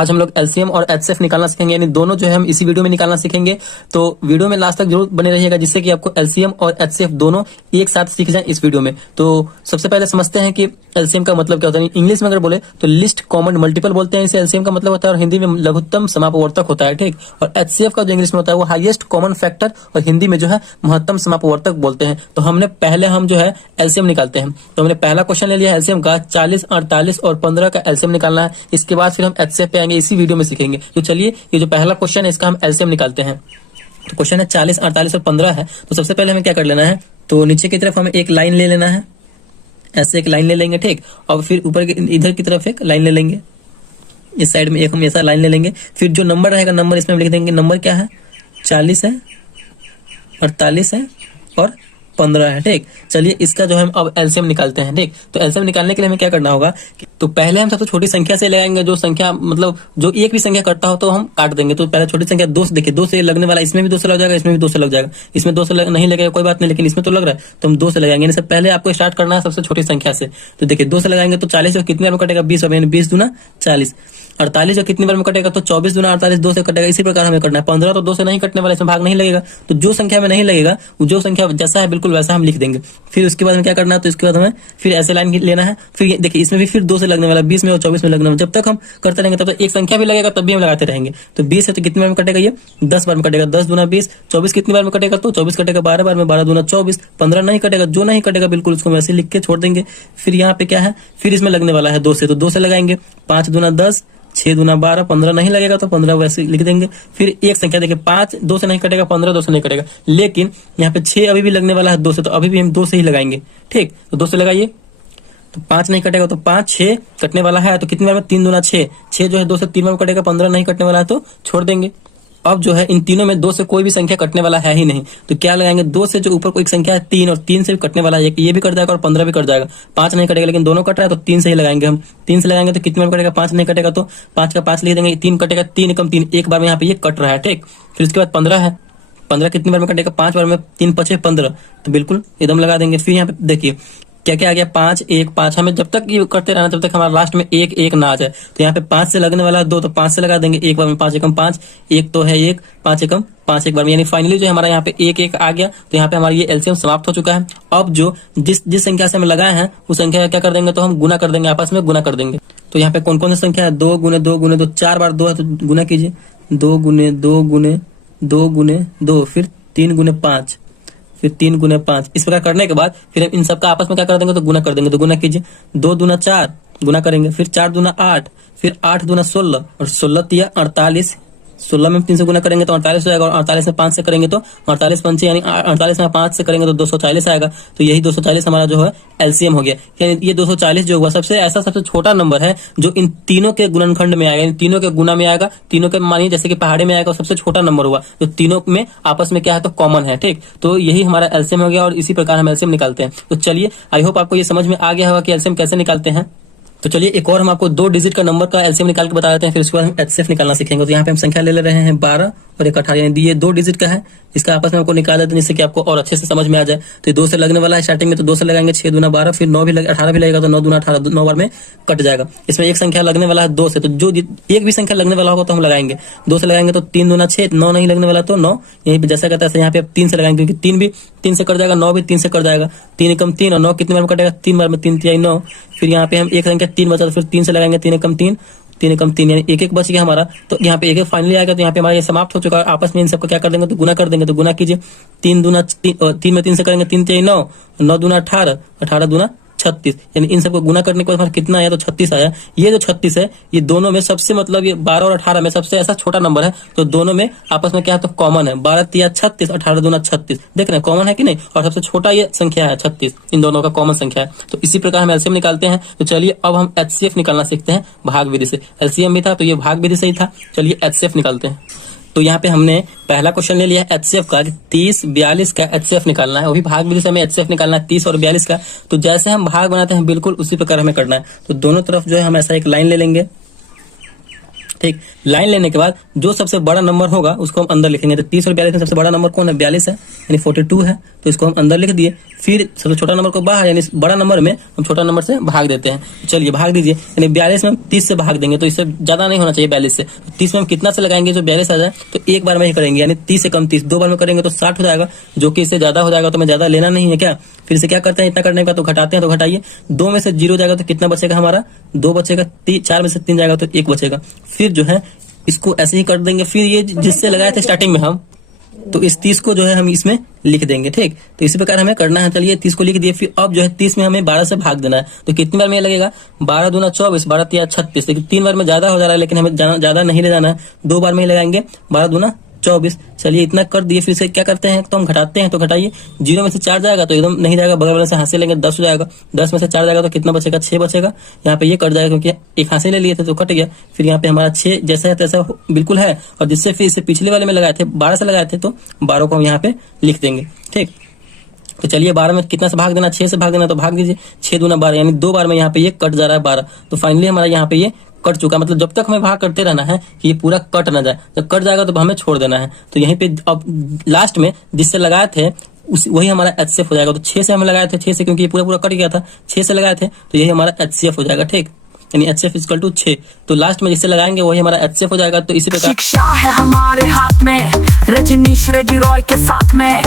आज हम लोग एलसीएम और एचसीएफ निकालना सीखेंगे, यानी दोनों जो है हम इसी वीडियो में निकालना सीखेंगे। तो वीडियो में लास्ट तक जरूर बने रहिएगा, जिससे कि आपको एलसीएम और एचसीएफ दोनों एक साथ सीख जाए इस वीडियो में। तो सबसे पहले समझते हैं कि एलसीएम का मतलब क्या होता है। इंग्लिश में अगर बोले तो लिस्ट कॉमन मल्टीपल बोलते हैं, इसे एलसीएम का मतलब होता है, और हिंदी में लघुत्तम समापवर्तक होता है, ठीक। और एचसीएफ का जो इंग्लिश में होता है वो हाईएस्ट कॉमन फैक्टर, और हिंदी में जो है महत्तम समापवर्तक बोलते हैं। तो हमने पहले हम जो है एलसीएम निकालते हैं। तो हमने पहला क्वेश्चन ले लिया एलसीएम का, 40, 48 और 15 का एलसीएम निकालना है। इसके बाद फिर हम एचसीएफ पे आएंगे, इसी वीडियो में सीखेंगे। तो चलिए, ये जो पहला क्वेश्चन है इसका हम एलसीएम निकालते हैं। तो क्वेश्चन है 40, 48 और 15 है। तो सबसे पहले हमें क्या कर लेना है, तो नीचे की तरफ हमें एक लाइन ले लेना है, ऐसे एक लाइन ले लेंगे, ठीक। और फिर ऊपर इधर की तरफ एक लाइन ले लेंगे, इस साइड में एक हम ऐसा लाइन ले लेंगे। फिर जो नंबर रहेगा नंबर इसमें लिख देंगे। नंबर क्या है, 40 है, 48 है और 15 है, ठीक। चलिए, इसका जो है हम अब एलसीएम निकालते हैं, ठीक। तो एलसीएम निकालने के लिए हमें क्या करना होगा, तो पहले हम सबसे छोटी संख्या से लगाएंगे। जो संख्या मतलब जो एक भी संख्या करता हो तो हम काट देंगे। तो पहले छोटी संख्या 2 से, देखिए 2 से लगने वाला, इसमें भी 2 से लग जाएगा, इसमें भी 2 से लग जाएगा। इसमें 2 से नहीं लगेगा कोई बात नहीं, लेकिन इसमें तो लग रहा है तो हम 2 से लगाएंगे। इससे पहले आपको स्टार्ट करना है सबसे छोटी संख्या से। तो देखिए 2 से लगाएंगे तो 40 और कितनी बार में कटेगा, 20 और 20 दूना 40। 48 और कितनी बार में कटेगा, तो 24 दूना 48, 2 से कटेगा। इसी प्रकार हमें करना है। 15 तो 2 से नहीं कटने वाला, इसमें भाग नहीं लगेगा। तो जो संख्या में नहीं लगेगा, जो संख्या जैसा है बिल्कुल वैसा हम लिख देंगे। फिर उसके बाद हमें क्या करना है, तो इसके बाद हमें फिर ऐसे लाइन लेना है। फिर देखिए इसमें भी फिर 2 से लगने वाला, 20 में और 24 में लगने वाला। जब तक हम करते रहेंगे तब तक एक संख्या भी लगेगा, तब भी हम लगाते रहेंगे। तो 20 है तो कितनी बार में कटेगा, ये 10 बार में कटेगा। 10 दूना 20, 24 कितनी बार में कटेगा, तो 24 कटेगा 12 बार में, 12 दूना 24। 15 नहीं कटेगा, जो नहीं कटेगा बिल्कुल उसको वैसे लिख के छोड़ देंगे। फिर यहाँ पे क्या है, फिर इसमें लगने वाला है 2 से, तो 2 से लगाएंगे। 5 दूना 10, 6 दूना 12, 15 नहीं लगेगा तो 15 वैसे लिख देंगे। फिर एक संख्या देखिए 5 2 से नहीं कटेगा, 15 2 से नहीं कटेगा, लेकिन यहाँ पे 6 अभी भी लगने वाला है 2 से, तो अभी भी हम 2 से ही लगाएंगे, ठीक। तो 2 से लगाइए, तो 5 नहीं कटेगा, तो 5 6 कटने वाला है, तो कितनी बार में, 3 दूना 6, 6 जो है 2 से 3 बार में कटेगा। 15 नहीं कटने वाला है तो छोड़ देंगे। अब जो है इन तीनों में 2 से कोई भी संख्या कटने वाला है ही नहीं, तो क्या लगाएंगे, 2 से जो ऊपर कोई एक संख्या है 3, और 3 से भी कटने वाला है, ये भी कट जाएगा और 15 भी कट जाएगा। 5 नहीं कटेगा, लेकिन दोनों कट रहा है तो 3 से ही लगाएंगे हम। 3 से लगाएंगे तो कितने बार कटेगा, 5 नहीं कटेगा, तो 5 का 5 लिख देंगे। 3 कटेगा, 3 कम 3, एक बार में यहाँ पे ये कट रहा है, ठीक। फिर उसके बाद 15 है, 15 कितनी बार में कटेगा, 5 बार में, 3 5 15, तो बिल्कुल एकदम लगा देंगे। फिर यहाँ पे देखिए क्या क्या आ गया, 5 1 5। हमें जब तक ये करते रहना जब तक हमारा लास्ट में 1 1 ना आ जाए। तो यहाँ पे 5 से लगने वाला 2, तो 5 से लगा देंगे एक बार में। 5 एकम 5, 1 तो है 1, 5 एकम 5 एक बार में, यानी फाइनली जो हमारा यहाँ पे 1 1 आ गया। तो यहाँ पे हमारा ये एलसीएम समाप्त हो चुका है। अब जो जिस संख्या से हम लगाए हैं उस संख्या क्या कर देंगे, तो हम गुना कर देंगे, आपस में गुना कर देंगे। तो यहाँ पे कौन कौन सी संख्या है, 2 गुने 2 गुने 2, 4 बार 2 है तो गुना कीजिए। 2 गुने 2 गुने 2 गुने 2, फिर 3 गुने 5, फिर 3 गुने 5। इस प्रकार करने के बाद फिर हम इन सबका आपस में क्या कर देंगे, तो गुना कर देंगे। तो गुना कीजिए, 2 दूना 4 गुना करेंगे, फिर 4 दूना 8, फिर 8 दूना 16 और 16 तिया 48। 16 में 3 से गुना करेंगे तो 48 हो जाएगा, और 48 में 5 से करेंगे तो 48 पंचे यानी 48 में 5 से करेंगे तो 240 आएगा। तो यही 240 हमारा जो है एलसीएम हो गया। यानी ये 240 जो हुआ सबसे छोटा नंबर है जो इन तीनों के गुणनखंड में आएगा, इन तीनों के गुना में आएगा। तीनों के मानिए जैसे कि पहाड़े में आएगा, सबसे छोटा नंबर हुआ। तो तीनों में आपस में क्या है, तो कॉमन है, ठीक। तो यही हमारा एलसीएम हो गया, और इसी प्रकार हम एलसीएम निकालते हैं। तो चलिए, आई होप आपको ये समझ में आ गया होगा कि एलसीएम कैसे निकालते हैं। तो चलिए एक और हम आपको 2 डिजिट का नंबर का एलसीएम निकाल के बता देते हैं, फिर उसके बाद हम एचसीएफ निकालना सीखेंगे। तो यहाँ पे हम संख्या ले रहे हैं 12 और एक 18, यानी ये 2 डिजिट का है। इसका आपस में आपको निकाल देते हैं जिससे कि आपको और अच्छे से समझ में आ जाए। तो ये 2 से लगने वाला है स्टार्टिंग में, तो 2 से लगाएंगे, 6 दूना 12, फिर 9 भी 18 भी लगेगा, तो 9 दूना 18, 9 बार में कट जाएगा। इसमें एक संख्या लगने वाला है 2 से, तो जो एक भी संख्या लगने वाला होगा तो हम लगाएंगे। 2 से लगाएंगे तो 3 दूना 6, 9 नहीं लगने वाला तो 9, यहीं पे जैसा कहता है यहाँ पे आप 3 से लगाएंगे, क्योंकि 3 भी 3 से कट जाएगा, 9 भी 3 से कट जाएगा। 3 एकम 3 और 9 कितने बार में कटेगा, 3 बार में, 3 तिहाई 9। फिर यहाँ पे हम एक संख्या 3 बचा, तो फिर 3 से लगाएंगे, 3 एकम 3, 3 एकम 3, यानी 1 1 बच गया हमारा। तो यहाँ पे 1 1 फाइनली आएगा। तो यहाँ पे हमारा ये समाप्त हो चुका है। आपस में इन सबको क्या कर देंगे, तो गुना कर देंगे। तो गुना कीजिए, 3 दूना 3 में 3 से करेंगे, 3 तिहाई 9, 9 दूना 18, 18 दूना 36, यानी इन सबको गुना करने के बाद कितना आया, तो 36 आया। ये जो 36 है ये दोनों में सबसे मतलब ये 12 और 18 में सबसे ऐसा छोटा नंबर है, तो दोनों में आपस में क्या है, तो कॉमन है। 12 तिया 36, 18 दूना 36, देख रहे हैं कॉमन है कि नहीं। और सबसे छोटा ये संख्या है 36, इन दोनों का कॉमन संख्या है। तो इसी प्रकार हम एलसीएम निकालते हैं। तो चलिए अब हम एचसीएफ निकालना सीखते हैं भाग विधि से। एलसीएम भी था तो ये भाग विधि से ही था। चलिए एचसीएफ निकालते हैं। तो यहाँ पे हमने पहला क्वेश्चन ले लिया एचसीएफ का, 30 42 का एचसीएफ निकालना है। वो भी भाग विधि से हमें एचसीएफ निकालना है, 30 और 42 का। तो जैसे हम भाग बनाते हैं बिल्कुल उसी प्रकार हमें करना है। तो दोनों तरफ जो है हम ऐसा एक लाइन ले लेंगे, ठीक, लाइन लेने के बाद जो सबसे बड़ा नंबर होगा उसको हम अंदर लिखेंगे। तो 30 और 42 में सबसे बड़ा नंबर कौन है? 42 है, यानी 42 है, तो इसको हम अंदर लिख दिए। फिर सबसे छोटा नंबर को बाहर, यानी बड़ा नंबर में हम छोटा नंबर से भाग देते हैं। चलिए भाग दीजिए, यानी 42 में हम 30 से भाग देंगे, तो इससे ज्यादा नहीं होना चाहिए 42 से। 30 में हम कितना से लगाएंगे जो 42 आ जाए, तो एक बार में ही करेंगे, यानी 30 से कम 30, 2 बार में करेंगे तो 60 हो जाएगा, जो कि इससे ज्यादा हो जाएगा, तो मैं ज्यादा लेना नहीं है क्या। फिर से क्या करते हैं, इतना करने का तो घटाते हैं, तो घटाइए, 2 में से 0 जाएगा तो कितना बचेगा हमारा? 2 बचेगा। 4 में से 3 जाएगा तो 1 बचेगा। फिर जो है इसको ऐसे ही कर देंगे। फिर ये जिससे लगाए थे स्टार्टिंग में हम, तो इस 30 को जो है हम इसमें लिख देंगे। ठीक, तो इसी प्रकार हमें करना है। चलिए 30 को लिख दिए। फिर अब जो है 30 में हमें 12 से भाग देना है, तो कितनी बार में ये लगेगा? 12 दूना 24, 12 तिया 36। लेकिन 3 बार में ज्यादा हो जा रहा है, लेकिन हमें ज्यादा नहीं ले जाना है, 2 बार में ही लगाएंगे। 12 दूना 24। चलिए इतना कर दिए। फिर से क्या करते हैं, तो हम घटाते हैं, तो घटाइए, 0 में से 4 जाएगा तो एकदम नहीं जाएगा, बगल वाले से हाथ से लेंगे, 10 हो जाएगा। 10 में से 4 जाएगा तो कितना बचेगा? 6 बचेगा। यहाँ पे ये कट जाएगा क्योंकि एक हाथ से ले लिए थे तो कट गया। फिर यहाँ पे हमारा 6 जैसा है तैसा बिल्कुल है, और जिससे फिर इसे पिछले वाले में लगाए थे 12 से लगाए थे, तो 12 को हम यहाँ पे लिख देंगे। ठीक, तो चलिए 12 में कितना से भाग देना? 6 से भाग देना, तो भाग दीजिए। 6 दूना 12, यानी 2 बार में यहाँ पे ये कट जा रहा है 12। तो फाइनली हमारा यहाँ पे ये कट चुका। मतलब जब तक हमें भाग करते रहना है कि ये पूरा कट ना जाए, जब कट जाएगा तो हमें छोड़ देना है। तो यहीं पे अब लास्ट में जिससे लगाए थे वही हमारा HCF हो जाएगा। तो 6 से हम लगाए थे, 6 से, क्योंकि ये पूरा कट गया था, 6 से लगाए थे, तो यही हमारा HCF हो जाएगा। ठीक, यानी HCF इक्वल टू 6। तो लास्ट में जिससे लगाएंगे वही हमारा HCF हो जाएगा। तो इसी प्रकार शिक्षा है हमारे हाथ में, रजनीश रेड्डी रॉय के साथ में।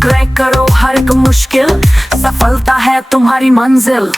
क्रैक करो हर एक मुश्किल, सफलता है तुम्हारी मंजिल।